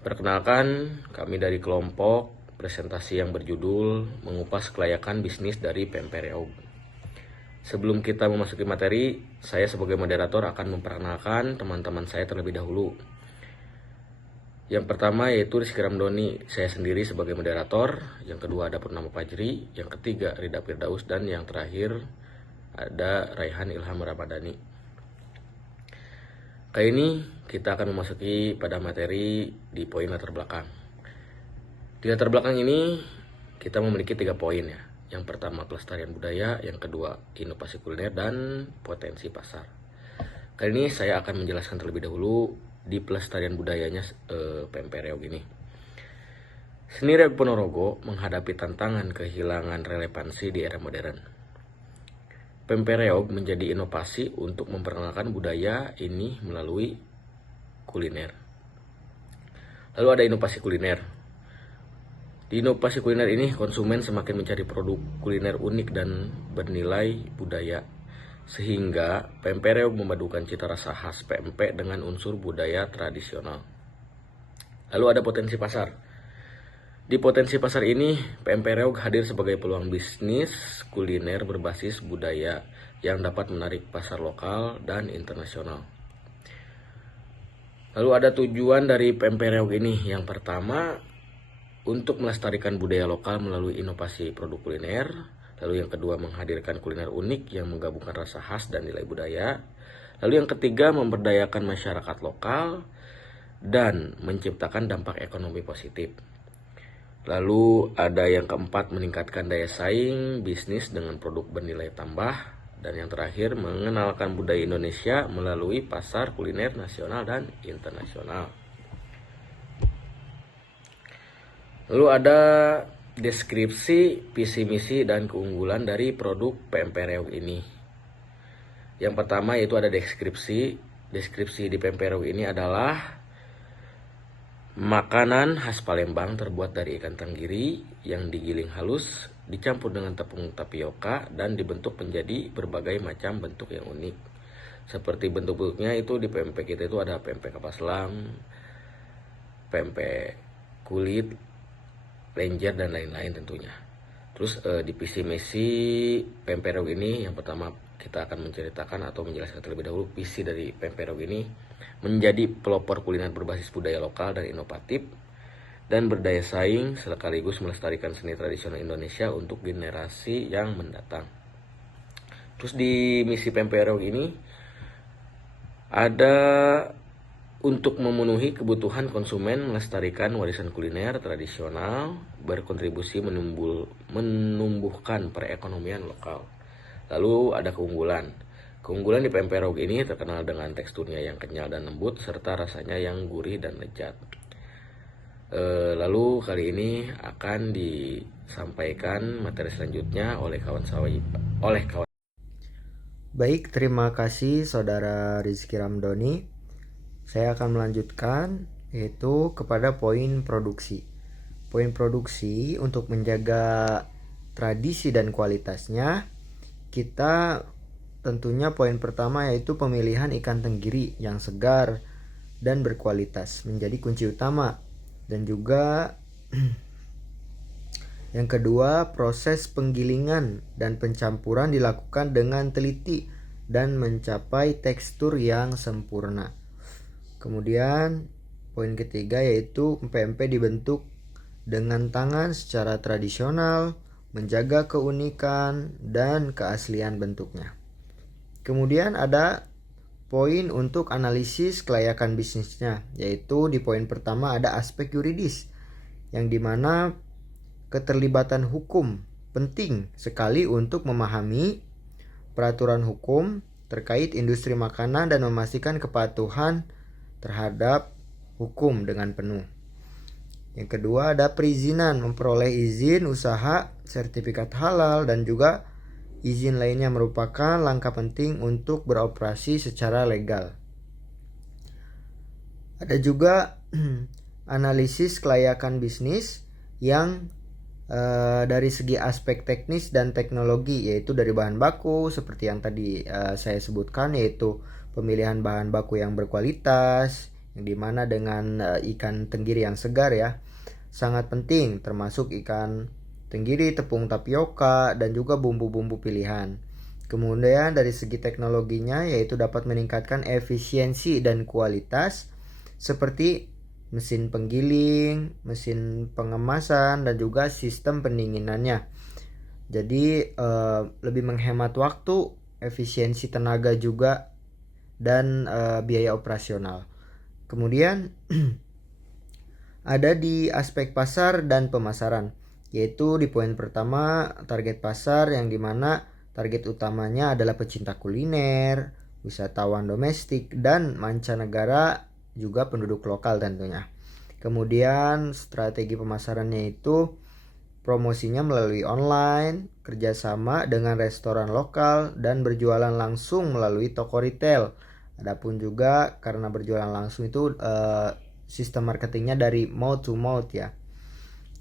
Perkenalkan, kami dari kelompok presentasi yang berjudul Mengupas Kelayakan Bisnis dari Pempereog. Sebelum kita memasuki materi, saya sebagai moderator akan memperkenalkan teman-teman saya terlebih dahulu. Yang pertama yaitu Rizky Ramdoni, saya sendiri sebagai moderator. Yang kedua ada Purnama Fajri, yang ketiga Rida Firdaus, dan yang terakhir ada Raihan Ilham Ramadhani. Kali ini kita akan memasuki pada materi di poin latar belakang. Di latar belakang ini kita memiliki 3 poin ya. Yang pertama pelestarian budaya, yang kedua inovasi kuliner, dan potensi pasar. Kali ini saya akan menjelaskan terlebih dahulu di pelestarian budayanya Pempereog ini. Seni Reog Ponorogo menghadapi tantangan kehilangan relevansi di era modern. Pempereog menjadi inovasi untuk memperkenalkan budaya ini melalui kuliner. Lalu ada inovasi kuliner. Di inovasi kuliner ini konsumen semakin mencari produk kuliner unik dan bernilai budaya, sehingga Pempereog memadukan cita rasa khas pempek dengan unsur budaya tradisional. Lalu ada potensi pasar. Di potensi pasar ini, Pempereog hadir sebagai peluang bisnis kuliner berbasis budaya yang dapat menarik pasar lokal dan internasional. Lalu ada tujuan dari Pempereog ini. Yang pertama, untuk melestarikan budaya lokal melalui inovasi produk kuliner. Lalu yang kedua, menghadirkan kuliner unik yang menggabungkan rasa khas dan nilai budaya. Lalu yang ketiga, memberdayakan masyarakat lokal dan menciptakan dampak ekonomi positif. Lalu ada yang keempat, meningkatkan daya saing bisnis dengan produk bernilai tambah. Dan yang terakhir, mengenalkan budaya Indonesia melalui pasar kuliner nasional dan internasional. Lalu ada deskripsi, visi misi, dan keunggulan dari produk Pempereog ini. Yang pertama yaitu ada deskripsi. Deskripsi di Pempereog ini adalah makanan khas Palembang terbuat dari ikan tenggiri yang digiling halus, dicampur dengan tepung tapioka dan dibentuk menjadi berbagai macam bentuk yang unik. Seperti bentuk-bentuknya itu di pempek kita itu ada pempek kapas selam, pempek kulit, lenjer, dan lain-lain tentunya. Terus di visi misi Pempereog ini, yang pertama kita akan menceritakan atau menjelaskan terlebih dahulu visi dari Pempereog ini menjadi pelopor kuliner berbasis budaya lokal dan inovatif dan berdaya saing sekaligus melestarikan seni tradisional Indonesia untuk generasi yang mendatang. Terus di misi Pempereog ini ada untuk memenuhi kebutuhan konsumen melestarikan warisan kuliner tradisional, berkontribusi menumbuhkan perekonomian lokal. Lalu ada keunggulan. Keunggulan di Pempereog ini terkenal dengan teksturnya yang kenyal dan lembut serta rasanya yang gurih dan lezat. Lalu kali ini akan disampaikan materi selanjutnya oleh kawan saya. Baik, terima kasih Saudara Rizky Ramdoni. Saya akan melanjutkan yaitu kepada poin produksi. Poin produksi untuk menjaga tradisi dan kualitasnya, kita tentunya poin pertama yaitu pemilihan ikan tenggiri yang segar dan berkualitas menjadi kunci utama. Dan juga yang kedua, proses penggilingan dan pencampuran dilakukan dengan teliti dan mencapai tekstur yang sempurna. Kemudian poin ketiga yaitu pempek dibentuk dengan tangan secara tradisional, menjaga keunikan dan keaslian bentuknya. Kemudian ada poin untuk analisis kelayakan bisnisnya, yaitu di poin pertama ada aspek yuridis, yang dimana keterlibatan hukum penting sekali untuk memahami peraturan hukum terkait industri makanan dan memastikan kepatuhan terhadap hukum dengan penuh. Yang kedua ada perizinan, memperoleh izin usaha, sertifikat halal, dan juga izin lainnya merupakan langkah penting untuk beroperasi secara legal. Ada juga analisis kelayakan bisnis yang dari segi aspek teknis dan teknologi, yaitu dari bahan baku seperti yang tadi saya sebutkan, yaitu pemilihan bahan baku yang berkualitas, yang dimana dengan ikan tenggiri yang segar ya sangat penting, termasuk ikan tenggiri, tepung tapioka, dan juga bumbu-bumbu pilihan. Kemudian dari segi teknologinya yaitu dapat meningkatkan efisiensi dan kualitas seperti mesin penggiling, mesin pengemasan, dan juga sistem pendinginannya. Jadi lebih menghemat waktu, efisiensi tenaga juga, dan biaya operasional. Kemudian ada di aspek pasar dan pemasaran, yaitu di poin pertama target pasar yang dimana target utamanya adalah pecinta kuliner, wisatawan domestik, dan mancanegara juga penduduk lokal tentunya. Kemudian strategi pemasarannya itu promosinya melalui online, kerjasama dengan restoran lokal, dan berjualan langsung melalui toko retail. Adapun juga karena berjualan langsung itu sistem marketingnya dari mouth to mouth ya.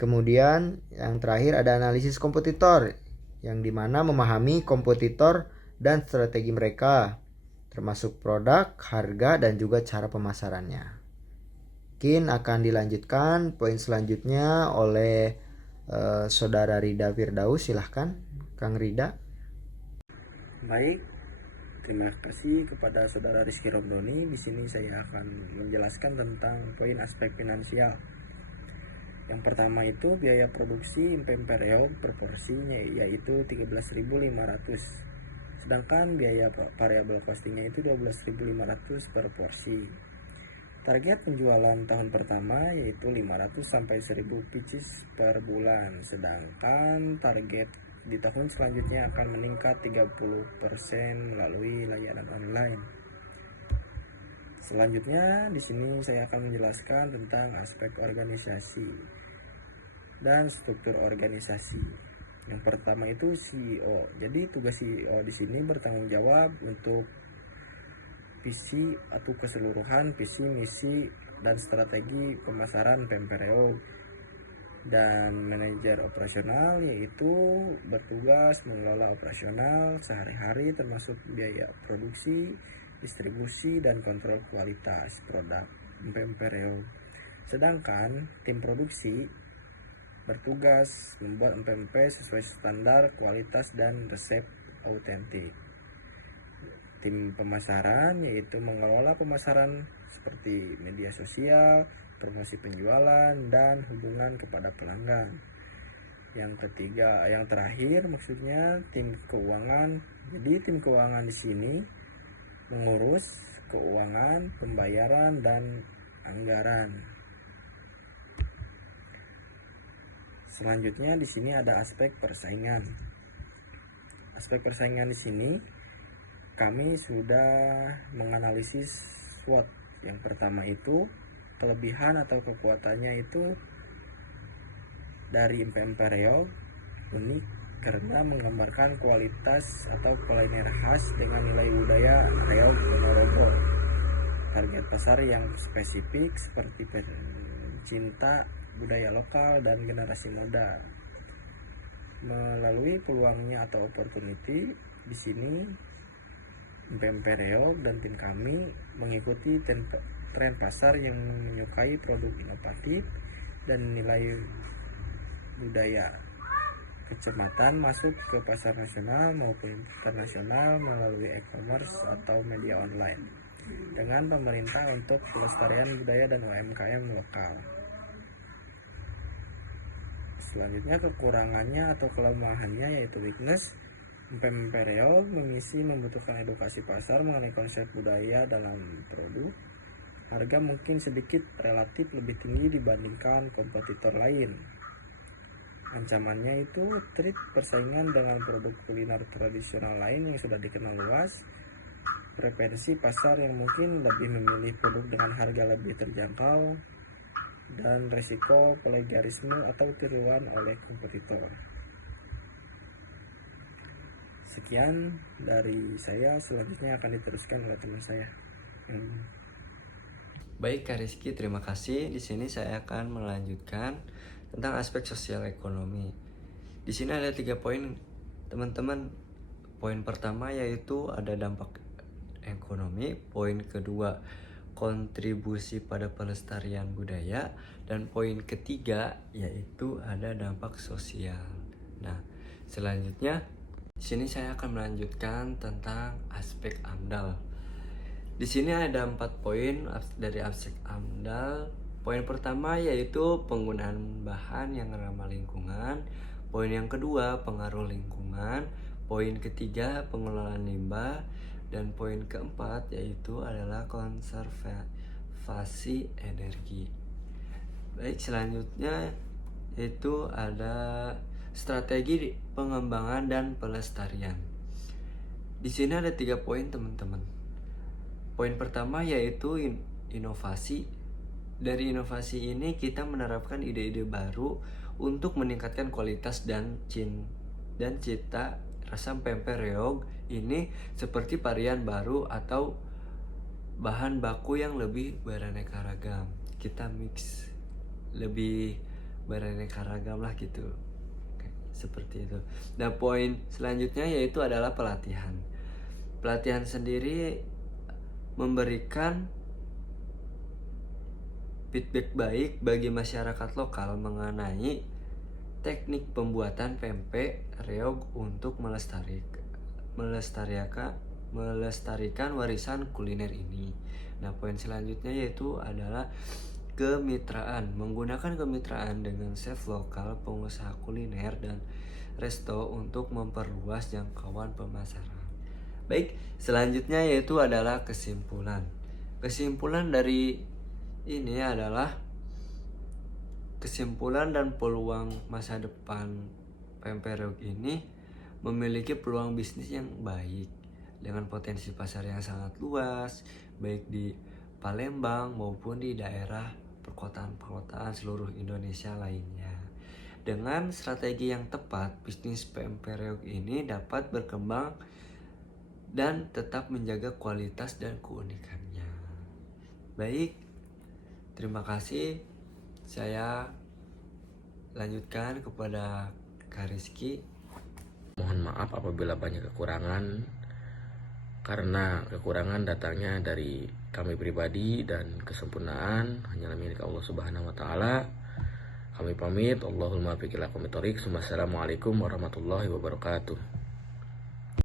Kemudian yang terakhir ada analisis kompetitor, yang dimana memahami kompetitor dan strategi mereka, termasuk produk, harga, dan juga cara pemasarannya. Mungkin akan dilanjutkan poin selanjutnya oleh Saudara Rida Firdaus. Silahkan Kang Rida. Baik, terima kasih kepada Saudara Rizky Romdoni. Di sini saya akan menjelaskan tentang poin aspek finansial. Yang pertama itu biaya produksi Impempereog per porsinya yaitu 13.500. Sedangkan biaya variabel costingnya itu 12.500 per porsi. Target penjualan tahun pertama yaitu 500 sampai 1000 pieces per bulan. Sedangkan target di tahun selanjutnya akan meningkat 30% melalui layanan online. Selanjutnya di sini saya akan menjelaskan tentang aspek organisasi dan struktur organisasi. Yang pertama itu CEO. Jadi tugas CEO di sini bertanggung jawab untuk visi atau keseluruhan visi, misi, dan strategi pemasaran Pempereog. Dan manajer operasional yaitu bertugas mengelola operasional sehari-hari termasuk biaya produksi, distribusi, dan kontrol kualitas produk Pempereog. Sedangkan tim produksi bertugas membuat empempe sesuai standar kualitas dan resep autentik. Tim pemasaran yaitu mengelola pemasaran seperti media sosial, promosi penjualan, dan hubungan kepada pelanggan. Yang terakhir maksudnya tim keuangan. Jadi tim keuangan di sini mengurus keuangan, pembayaran, dan anggaran. Selanjutnya di sini ada aspek persaingan. Aspek persaingan di sini kami sudah menganalisis SWOT. Yang pertama itu kelebihan atau kekuatannya itu dari Impempereog unik karena menggambarkan kualitas atau kuliner khas dengan nilai budaya Reog Ponorogo. Target pasar yang spesifik seperti pencinta budaya lokal dan generasi muda. Melalui peluangnya atau opportunity di sini Impempereog dan tim kami mengikuti tren pasar yang menyukai produk inovatif dan nilai budaya. Kecepatan masuk ke pasar nasional maupun internasional melalui e-commerce atau media online dengan pemerintah untuk pelestarian budaya dan UMKM lokal. Selanjutnya kekurangannya atau kelemahannya yaitu weakness. Impempereog mengisi membutuhkan edukasi pasar mengenai konsep budaya dalam produk. Harga mungkin sedikit relatif lebih tinggi dibandingkan kompetitor lain. Ancamannya itu trik persaingan dengan produk kuliner tradisional lain yang sudah dikenal luas. Preferensi pasar yang mungkin lebih memilih produk dengan harga lebih terjangkau. Dan risiko plagiarisme atau tiruan oleh kompetitor. Sekian dari saya, selanjutnya akan diteruskan oleh teman saya. Baik Kak Rizky, terima kasih. Di sini saya akan melanjutkan tentang aspek sosial ekonomi. Di sini ada 3 poin, teman-teman. Poin pertama yaitu ada dampak ekonomi, poin kedua kontribusi pada pelestarian budaya, dan poin ketiga yaitu ada dampak sosial. Nah, selanjutnya di sini saya akan melanjutkan tentang aspek AMDAL. Di sini ada 4 poin dari aspek AMDAL. Poin pertama yaitu penggunaan bahan yang ramah lingkungan. Poin yang kedua pengaruh lingkungan. Poin ketiga pengelolaan limbah. Dan poin keempat yaitu adalah konservasi energi. Baik, selanjutnya itu ada strategi pengembangan dan pelestarian. Di sini ada 3 poin teman-teman. Poin pertama yaitu inovasi. Dari inovasi ini kita menerapkan ide-ide baru untuk meningkatkan kualitas dan cita rasa pempek reog ini, seperti varian baru atau bahan baku yang lebih beraneka ragam. Kita mix lebih beraneka ragam lah gitu. Oke, seperti itu. Nah, poin selanjutnya yaitu adalah pelatihan. Pelatihan sendiri memberikan feedback baik bagi masyarakat lokal mengenai teknik pembuatan pempek reog untuk melestarikan warisan kuliner ini. Nah, poin selanjutnya yaitu adalah kemitraan. Menggunakan kemitraan dengan chef lokal, pengusaha kuliner, dan resto untuk memperluas jangkauan pemasaran. Baik, selanjutnya yaitu adalah kesimpulan. Kesimpulan dari ini adalah kesimpulan dan peluang masa depan pempek reog ini memiliki peluang bisnis yang baik dengan potensi pasar yang sangat luas, baik di Palembang maupun di daerah perkotaan-perkotaan seluruh Indonesia lainnya. Dengan strategi yang tepat, bisnis pempek reog ini dapat berkembang dan tetap menjaga kualitas dan keunikannya. Baik, terima kasih. Saya lanjutkan kepada Kak Rizky. Mohon maaf apabila banyak kekurangan, karena kekurangan datangnya dari kami pribadi dan kesempurnaan hanyalah milik Allah Subhanahu wa taala. Kami pamit. Allahumma biqil aqomitorik. Assalamualaikum warahmatullahi wabarakatuh.